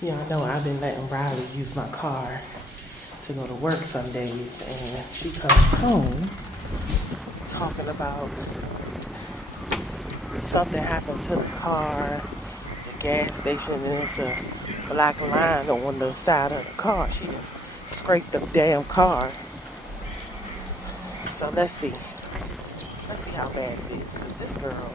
Yeah, I know I've been letting Riley use my car to go to work some days, and she comes home talking about something happened to the car. The gas station is a black line on the side of the car. She scraped the damn car. So let's see. Let's see how bad it is, because this girl.